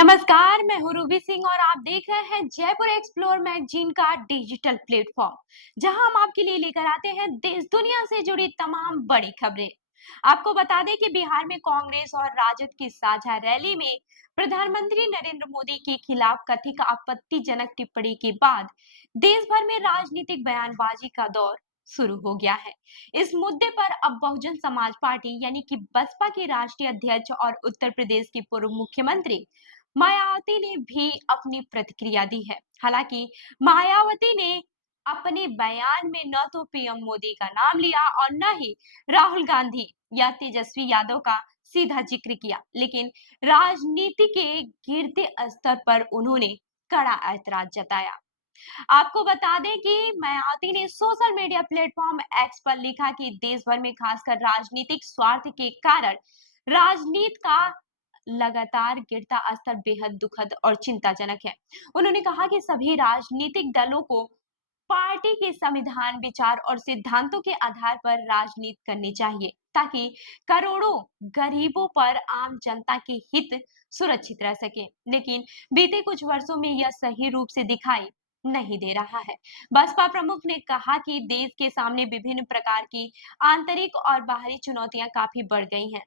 नमस्कार, मैं हूँ रूबी सिंह और आप देख रहे हैं जयपुर एक्सप्लोर मैगजीन का डिजिटल प्लेटफॉर्म, जहां हम आपके लिए लेकर आते हैं देश दुनिया से जुड़ी तमाम बड़ी खबरें। आपको बता दें कि बिहार में कांग्रेस और राजद की साझा रैली में प्रधानमंत्री नरेंद्र मोदी के खिलाफ कथित आपत्तिजनक टिप्पणी के बाद देश भर में राजनीतिक बयानबाजी का दौर शुरू हो गया है। इस मुद्दे पर अब बहुजन समाज पार्टी यानी कि बसपा की राष्ट्रीय अध्यक्ष और उत्तर प्रदेश की पूर्व मुख्यमंत्री मायावती ने भी अपनी प्रतिक्रिया दी है। हालांकि मायावती ने अपने बयान में न तो पीएम मोदी का नाम लिया और न ही राहुल गांधी या तेजस्वी यादव का सीधा जिक्र किया, लेकिन राजनीति के गिरते स्तर पर उन्होंने कड़ा ऐतराज जताया। आपको बता दें कि मायावती ने सोशल मीडिया प्लेटफॉर्म एक्स पर लिखा कि देश भर में खासकर राजनीतिक स्वार्थ के कारण राजनीति का लगातार गिरता स्तर बेहद दुखद और चिंताजनक है। उन्होंने कहा कि सभी राजनीतिक दलों को पार्टी के संविधान, विचार और सिद्धांतों के आधार पर राजनीति करनी चाहिए, ताकि करोड़ों गरीबों पर आम जनता के हित सुरक्षित रह सके। लेकिन बीते कुछ वर्षों में यह सही रूप से दिखाई नहीं दे रहा है। बसपा प्रमुख ने कहा कि देश के सामने विभिन्न प्रकार की आंतरिक और बाहरी चुनौतियां काफी बढ़ गई हैं।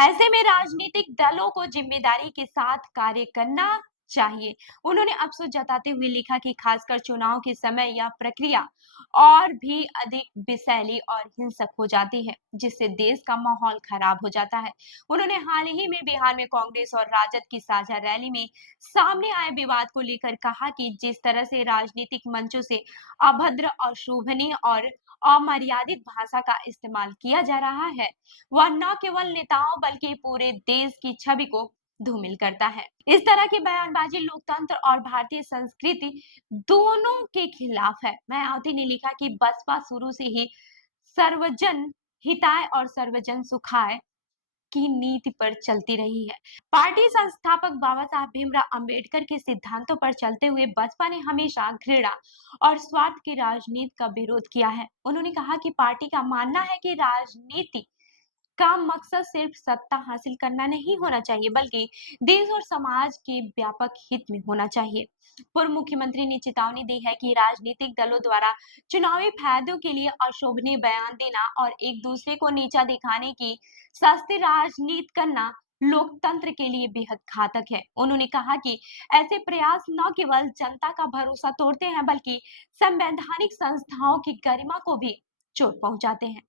ऐसे में राजनीतिक दलों को जिम्मेदारी के साथ कार्य करना चाहिए। उन्होंने अफसोस जताते हुए लिखा कि खासकर चुनाव के समय यह प्रक्रिया और भी अधिक विषैली और हिंसक हो जाती है, जिससे देश का माहौल खराब हो जाता है। उन्होंने हाल ही में बिहार में कांग्रेस और राजद की साझा रैली में सामने आए विवाद को लेकर कहा कि जिस तरह से राजनीतिक मंचों से अभद्र, अशोभनीय और अमर्यादित भाषा का इस्तेमाल किया जा रहा है, वह न केवल नेताओं बल्कि पूरे देश की छवि को धूमिल करता है। इस तरह की बयानबाजी लोकतंत्र और भारतीय संस्कृति दोनों के खिलाफ है। मायावती ने लिखा कि बसपा शुरू से ही सर्वजन हिताय और सर्वजन सुखाय की नीति पर चलती रही है। पार्टी संस्थापक बाबा साहब भीमराव अंबेडकर के सिद्धांतों पर चलते हुए बसपा ने हमेशा घृणा और स्वार्थ की राजनीति का विरोध किया है। उन्होंने कहा कि पार्टी का मानना है कि राजनीति का मकसद सिर्फ सत्ता हासिल करना नहीं होना चाहिए, बल्कि देश और समाज के व्यापक हित में होना चाहिए। पूर्व मुख्यमंत्री ने चेतावनी दी है कि राजनीतिक दलों द्वारा चुनावी फायदों के लिए अशोभनीय बयान देना और एक दूसरे को नीचा दिखाने की सस्ती राजनीति करना लोकतंत्र के लिए बेहद घातक है। उन्होंने कहा कि ऐसे प्रयास न केवल जनता का भरोसा तोड़ते हैं, बल्कि संवैधानिक संस्थाओं की गरिमा को भी चोट पहुंचाते हैं।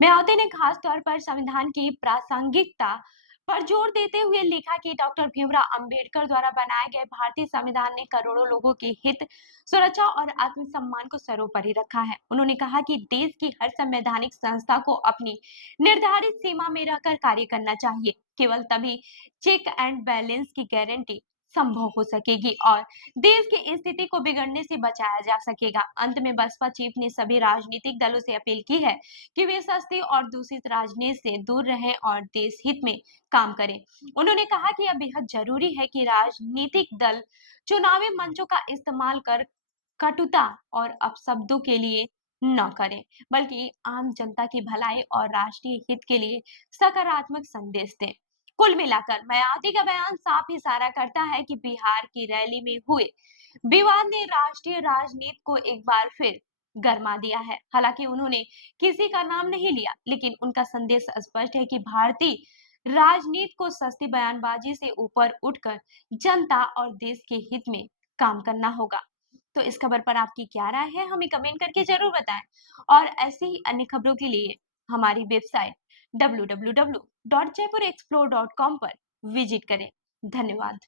मायावती ने खास तौर पर संविधान की प्रासंगिकता पर जोर देते हुए लिखा कि डॉक्टर भीमराव अंबेडकर द्वारा बनाए गए भारतीय संविधान ने करोड़ों लोगों के हित, सुरक्षा और आत्मसम्मान को सर्वोपरि रखा है। उन्होंने कहा कि देश की हर संवैधानिक संस्था को अपनी निर्धारित सीमा में रहकर कार्य करना चाहिए। केवल तभी चेक एंड बैलेंस की गारंटी संभव हो सकेगी और देश की स्थिति को बिगड़ने से बचाया जा सकेगा। अंत में बसपा चीफ ने सभी राजनीतिक दलों से अपील की है कि वे सस्ती और दूषित राजनीति से दूर रहें और देश हित में काम करें। उन्होंने कहा कि यह बेहद जरूरी है कि राजनीतिक दल चुनावी मंचों का इस्तेमाल कर कटुता और अपशब्दों के लिए न करें, बल्कि आम जनता की भलाई और राष्ट्रीय हित के लिए सकारात्मक संदेश दें। कुल मिलाकर मायावती का बयान साफ इशारा करता है कि बिहार की रैली में हुए विवाद ने राष्ट्रीय राजनीति को एक बार फिर गरमा दिया है। हालांकि उन्होंने किसी का नाम नहीं लिया, लेकिन उनका संदेश स्पष्ट है कि भारतीय राजनीति को सस्ती बयानबाजी से ऊपर उठकर जनता और देश के हित में काम करना होगा। तो इस खबर पर आपकी क्या राय है, हमें कमेंट करके जरूर बताएं और ऐसी ही अन्य खबरों के लिए हमारी वेबसाइट www.jaipurexplore.com पर विजिट करें। धन्यवाद।